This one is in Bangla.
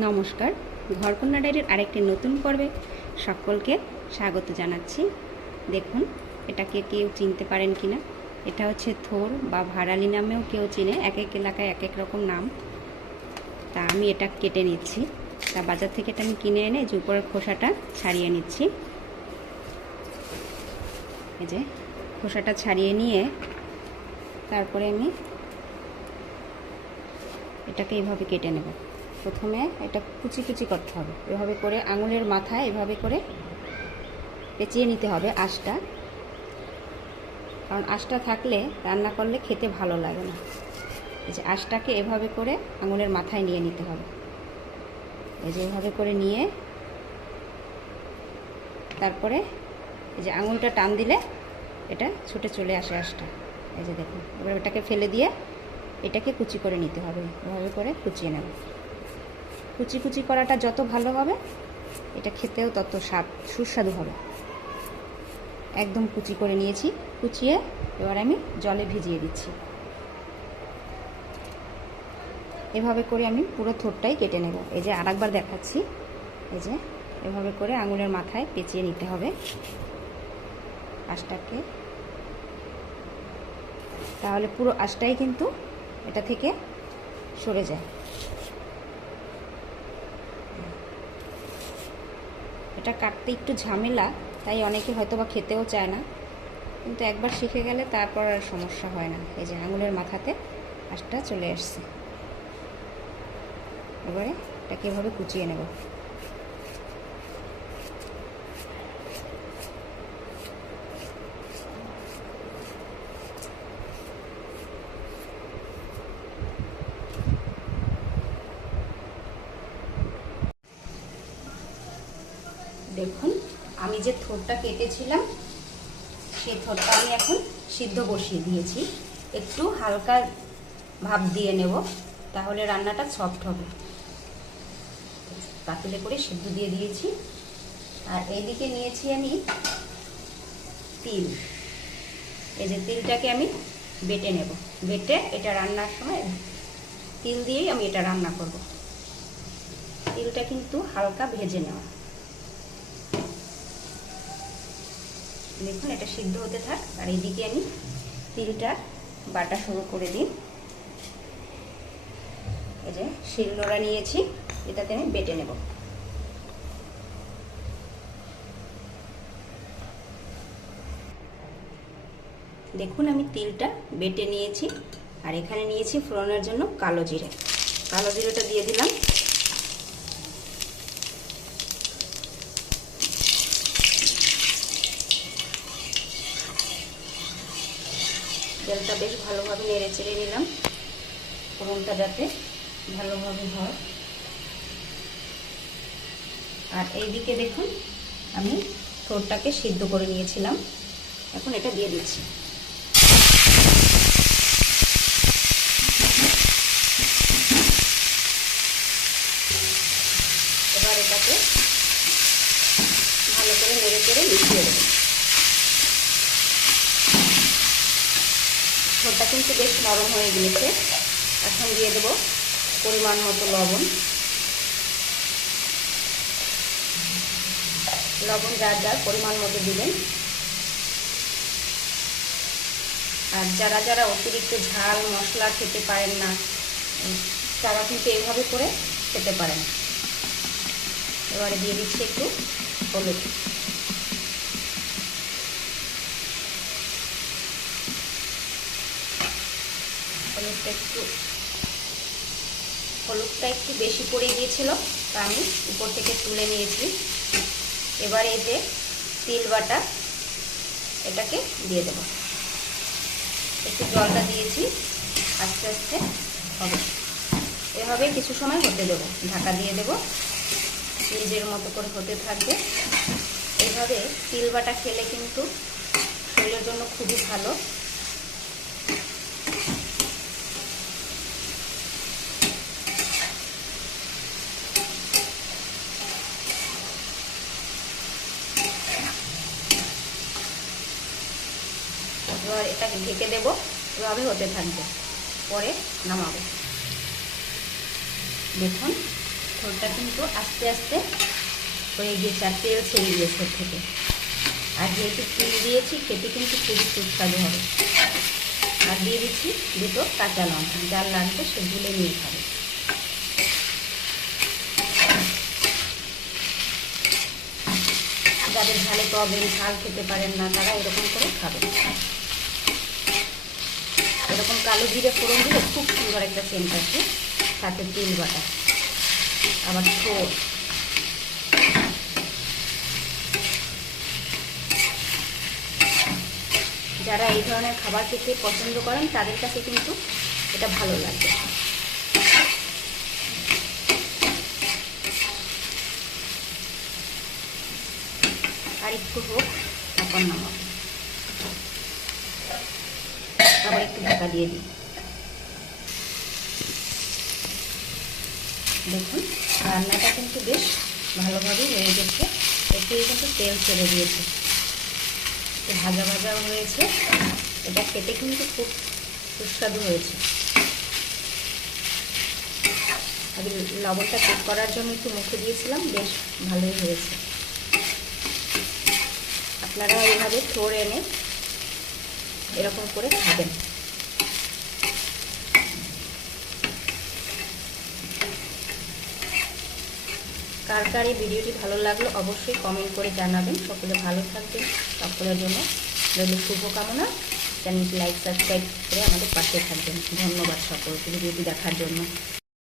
নমস্কার, ঘরকন্যা ডায়েরির আরেকটি নতুন পর্বে সকলকে স্বাগত জানাচ্ছি। দেখুন, এটাকে কেউ চিনতে পারেন কিনা। এটা হচ্ছে থোর বা ভাড়ালি নামেও কেউ চিনে, এক এক এলাকায় এক এক রকম নাম। তা আমি এটা কেটে নিচ্ছি। তা বাজার থেকে এটা আমি কিনে এনে যে উপরের খোসাটা ছাড়িয়ে নিচ্ছি। এই যে খোসাটা ছাড়িয়ে নিয়ে তারপরে আমি এটাকে এইভাবে কেটে নেব। প্রথমে এটা কুচি কুচি করতে হবে, এভাবে করে আঙুলের মাথায় এভাবে করে পেঁচিয়ে নিতে হবে আঁশটা, কারণ আঁশটা থাকলে রান্না করলে খেতে ভালো লাগে না। এই যে আঁশটাকে এভাবে করে আঙুলের মাথায় নিয়ে নিতে হবে। এই যে এভাবে করে নিয়ে তারপরে এই যে আঙুলটা টান দিলে এটা ছুটে চলে আসে আঁশটা। এই যে দেখুন, এবার এটাকে ফেলে দিয়ে এটাকে কুচি করে নিতে হবে। এভাবে করে কুচিয়ে নেব। কুচি কুচি করাটা যত ভালো হবে এটা খেতেও তত সুস্বাদু হবে। একদম কুচি করে নিয়েছি। কুচিয়ে এবার আমি জলে ভিজিয়ে দিচ্ছি। এভাবে করে আমি পুরো থোরটাই কেটে নেব। এই যে আরেকবার দেখাচ্ছি। এই যে এভাবে করে আঙুলের মাথায় পেঁচিয়ে নিতে হবে আঁশটাকে, তাহলে পুরো আঁশটাই কিন্তু এটা থেকে সরে যায়। এটা কাটতে একটু ঝামেলা, তাই অনেকে হয়তো বা খেতেও চায় না, কিন্তু একবার শিখে গেলে তারপর আর সমস্যা হয় না। এই যে আঙুলের মাথাতে আঁশটা চলে আসছে। এবারে এটাকে এভাবে কুচিয়ে নেব। দেখুন, আমি যে থোরটা কেটেছিলাম সেই থোরটা আমি এখন সিদ্ধ বসিয়ে দিয়েছি। একটু হালকা ভাপ দিয়ে নেব, তাহলে রান্নাটা সফট হবে। পাতিলে করে সিদ্ধ দিয়ে দিয়েছি। আর এইদিকে নিয়েছি আমি তিল। এই যে তিলটাকে আমি বেটে নেব। বেটে এটা রান্নার সময় তিল দিয়েই আমি এটা রান্না করব। তিলটা কিন্তু হালকা ভেজে নেওয়া। দেখুন, এটা সিদ্ধ হতে থাক। আর এইদিকে আমি তিলটা বাটা শুরু করে দিই। এই যে শিলনোড়া নিয়েছি, এটাতে আমি বেটে নেব। দেখুন, আমি তিলটা বেটে নিয়েছি। আর এখানে নিয়েছি ফোড়নের জন্য কালো জিরে। কালো জিরেটা দিয়ে দিলাম। তেলটা বেশ ভালোভাবে নেড়ে চেড়ে নিলাম, ফোড়নটা যাতে ভালোভাবে হয়। আর এইদিকে দেখুন, আমি থোরটাকে সিদ্ধ করে নিয়েছিলাম, এখন এটা দিয়ে দিচ্ছি। এবার এটাকে ভালো করে নেড়ে চেড়ে মিশিয়ে দেবো। থোরটা কিন্তু বেশ নরম হয়ে গিয়েছে। এখন দিয়ে দেবো পরিমাণ মতো লবণ। লবণ যার যার পরিমাণ মতো দিবেন। আর যারা যারা অতিরিক্ত ঝাল মশলা খেতে পারেন না, তারা কিন্তু এইভাবে করে খেতে পারেন। এবারে দিয়ে দিচ্ছি একটু হলুদ। হলুদটা একটু বেশি পড়ে গিয়েছিল, তা আমি উপর থেকে তুলে নিয়েছি। এবার এই যে তিল বাটা, এটাকে দিয়ে দেব। একটু জলটা দিয়েছি, আস্তে আস্তে হবে। এভাবে কিছু সময় হতে দেব, ঢাকা দিয়ে দেব, নিজের মতো করে হতে থাকবে। এইভাবে তিল বাটা খেলে কিন্তু শরীরের জন্য খুবই ভালো। এবার এটাকে ঢেকে দেবো, এভাবে হতে থাকবে, পরে নামাবো। দেখুন, থোড়টা কিন্তু আস্তে আস্তে হয়ে গিয়েছে আর তেল ছেড়ে গিয়েছে ওর থেকে। আর যেহেতু তিল দিয়েছি খেতে কিন্তু খুবই সুস্বাদু হবে। আর দিয়ে দিচ্ছি দুটো কাঁচা লঙ্কা, যার লাগবে সে গুলে নিয়ে খাবে। যাদের ঝালে প্রবলেম, ঝাল খেতে পারেন না, তারা এরকম করে খাবেন। এরকম কালো জিরে ফোড়ন দিলে খুব সুন্দর একটা সেন্ট আছে, সাথে তিল বাটা, আবার থোড়। যারা এই ধরনের খাবার খেতে পছন্দ করেন তাদের কাছে কিন্তু এটা ভালো লাগবে। আর একটু হোক, তারপর নামাবো। আবার একটু ঢাকা দিয়ে দিই। দেখুন রান্নাটা কিন্তু বেশ ভালোভাবেই হয়ে গেছে, একটু কিন্তু তেল ছেড়ে দিয়েছে, ভাজা ভাজাও হয়েছে। এটা খেতে কিন্তু খুব সুস্বাদু হয়েছে। আমি লবণটা চেক করার জন্য একটু মুখে দিয়েছিলাম, বেশ ভালোই হয়েছে। আপনারা এইভাবে থোড় এনে এরকম করে খাবেন। কার কার এই ভিডিওটি ভালো লাগলো অবশ্যই কমেন্ট করে জানাবেন। সকলে ভালো থাকবেন, সকলের জন্য রইল শুভকামনা। চ্যানেলটি লাইক সাবস্ক্রাইব করে আমাদের পাশে থাকবেন। ধন্যবাদ সকলকে ভিডিওটি দেখার জন্য।